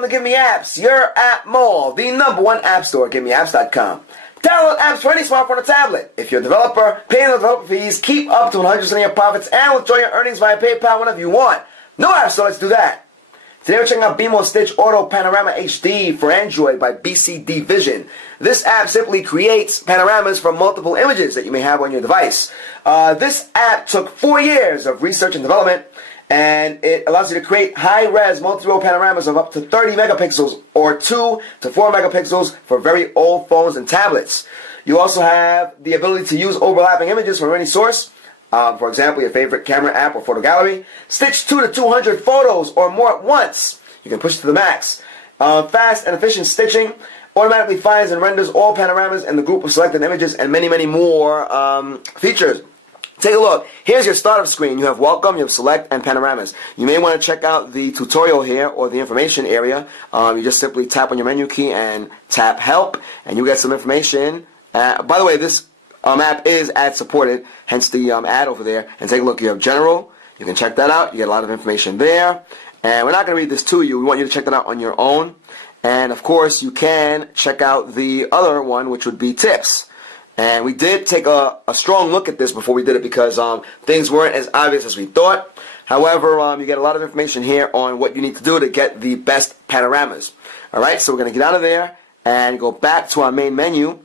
welcome to GiveMeApps, your app mall, the #1 app store, GiveMeApps.com. Download apps for any smartphone or tablet. If you're a developer, pay the developer fees, keep up to 100% of your profits, and withdraw your earnings via PayPal whenever you want. No app store, let's do that. Today we're checking out Bimostitch Autopanorama HD for Android by BCD Vision. This app simply creates panoramas from multiple images that you may have on your device. This app took 4 years of research and development, and it allows you to create high-res multi-row panoramas of up to 30 megapixels or 2 to 4 megapixels for very old phones and tablets. You also have the ability to use overlapping images from any source. For example, your favorite camera app or photo gallery. Stitch 2 to 200 photos or more at once. You can push to the max. Fast and efficient stitching automatically finds and renders all panoramas in the group of selected images, and many, many more features. Take a look. Here's your startup screen. You have welcome, you have select, and panoramas. You may want to check out the tutorial here or the information area. You just simply tap on your menu key and tap help, and you get some information. By the way, this app is ad supported, hence the ad over there. And take a look. You have general. You can check that out. You get a lot of information there. And we're not going to read this to you. We want you to check that out on your own. And of course, you can check out the other one, which would be tips. And we did take a strong look at this before we did it because things weren't as obvious as we thought. However, you get a lot of information here on what you need to do to get the best panoramas. Alright, so we're going to get out of there and go back to our main menu.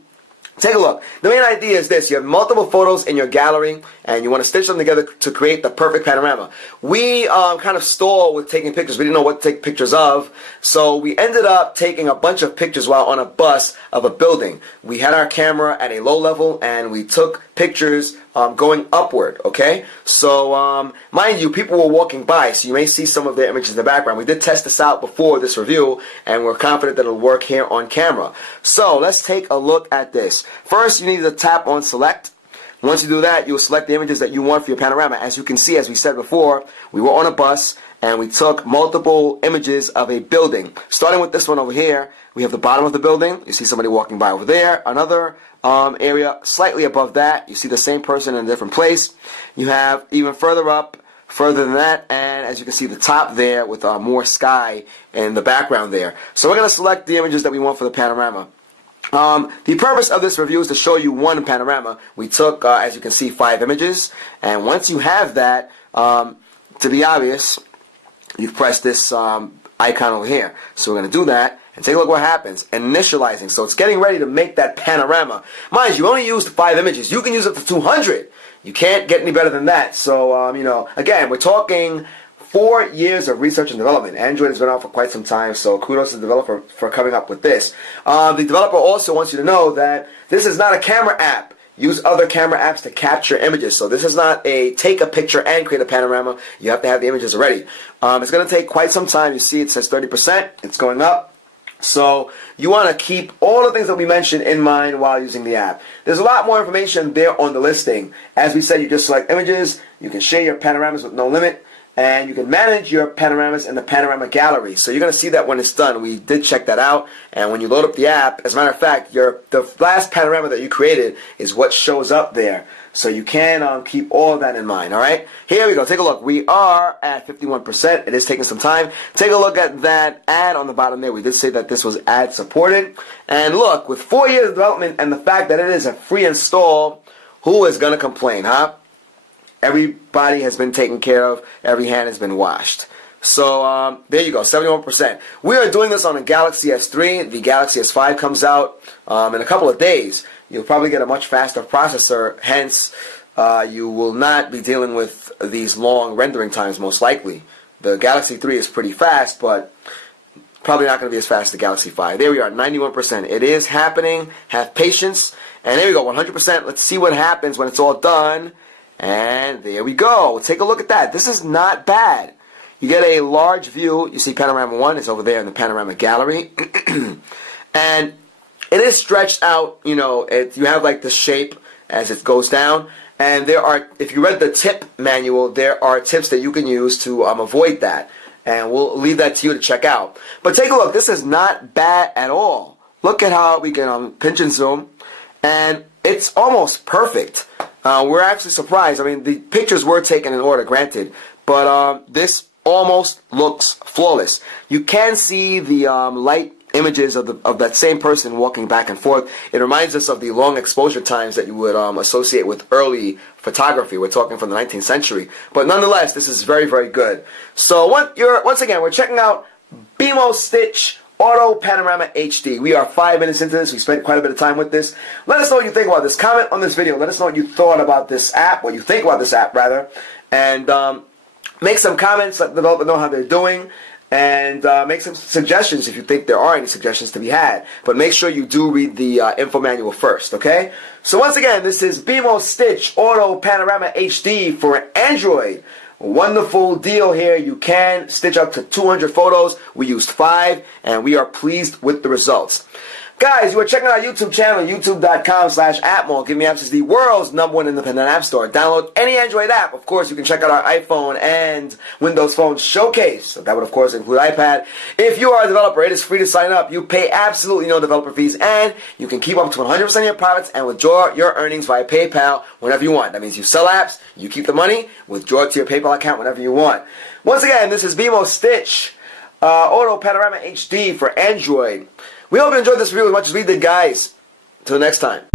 Take a look. The main idea is this. You have multiple photos in your gallery and you want to stitch them together to create the perfect panorama. We kind of stalled with taking pictures. We didn't know what to take pictures of. So we ended up taking a bunch of pictures while on a bus of a building. We had our camera at a low level and we took pictures going upward, okay? So, mind you, people were walking by, so you may see some of their images in the background. We did test this out before this review, and we're confident that it'll work here on camera. So, let's take a look at this. First, you need to tap on select. Once you do that, you'll select the images that you want for your panorama. As you can see, as we said before, we were on a bus, and we took multiple images of a building. Starting with this one over here, we have the bottom of the building. You see somebody walking by over there. Another area slightly above that. You see the same person in a different place. You have even further up, further than that, and as you can see the top there with more sky in the background there. So we're going to select the images that we want for the panorama. The purpose of this review is to show you one panorama. We took, as you can see, 5 images, and once you have that, to be obvious, you press this icon over here. So we're going to do that and take a look what happens. Initializing. So it's getting ready to make that panorama. Mind you, only used 5 images. You can use up to 200. You can't get any better than that. So, you know, again, we're talking 4 years of research and development. Android has been out for quite some time, so kudos to the developer for coming up with this. The developer also wants you to know that this is not a camera app. Use other camera apps to capture images. So this is not a take a picture and create a panorama. You have to have the images already. It's going to take quite some time. You see it says 30%. It's going up. So you want to keep all the things that we mentioned in mind while using the app. There's a lot more information there on the listing. As we said, you just select images. You can share your panoramas with no limit. And you can manage your panoramas in the panorama gallery. So you're going to see that when it's done. We did check that out. And when you load up the app, as a matter of fact, the last panorama that you created is what shows up there. So you can keep all of that in mind. All right? Here we go. Take a look. We are at 51%. It is taking some time. Take a look at that ad on the bottom there. We did say that this was ad supported. And look, with 4 years of development and the fact that it is a free install, who is going to complain, huh? Everybody has been taken care of. Every hand has been washed. So there you go, 71%. We are doing this on a Galaxy S3. The Galaxy S5 comes out in a couple of days. You'll probably get a much faster processor. Hence, you will not be dealing with these long rendering times most likely. The Galaxy 3 is pretty fast, but probably not going to be as fast as the Galaxy 5. There we are, 91%. It is happening. Have patience. And there we go, 100%. Let's see what happens when it's all done. And there we go. Take a look at that. This is not bad. You get a large view. You see Panorama 1 is over there in the Panorama Gallery. And it is stretched out. You know, you have like the shape as it goes down. And there are, if you read the tip manual, there are tips that you can use to avoid that. And we'll leave that to you to check out. But take a look. This is not bad at all. Look at how we can pinch and zoom. And it's almost perfect. We're actually surprised. I mean, the pictures were taken in order, granted, but this almost looks flawless. You can see the light images of that same person walking back and forth. It reminds us of the long exposure times that you would associate with early photography. We're talking from the 19th century. But nonetheless, this is very, very good. So once again, we're checking out Bimostitch Autopanorama HD. We are 5 minutes into this. We spent quite a bit of time with this. Let us know what you think about this. Comment on this video. Let us know what you thought about this app, what you think about this app, rather. And make some comments. Let the developer know how they're doing. And make some suggestions if you think there are any suggestions to be had. But make sure you do read the info manual first, okay? So once again, this is Bimostitch Autopanorama HD for Android. Wonderful deal here. You can stitch up to 200 photos. We used 5, and we are pleased with the results. Guys, you are checking out our YouTube channel, youtube.com/appmall. GiveMeApps is the world's #1 independent app store. Download any Android app. Of course, you can check out our iPhone and Windows Phone showcase. So that would, of course, include iPad. If you are a developer, it is free to sign up. You pay absolutely no developer fees, and you can keep up to 100% of your profits and withdraw your earnings via PayPal whenever you want. That means you sell apps, you keep the money, withdraw it to your PayPal account whenever you want. Once again, this is Bimostitch Autopanorama HD for Android. We hope you enjoyed this review as much as we did, guys. Until next time.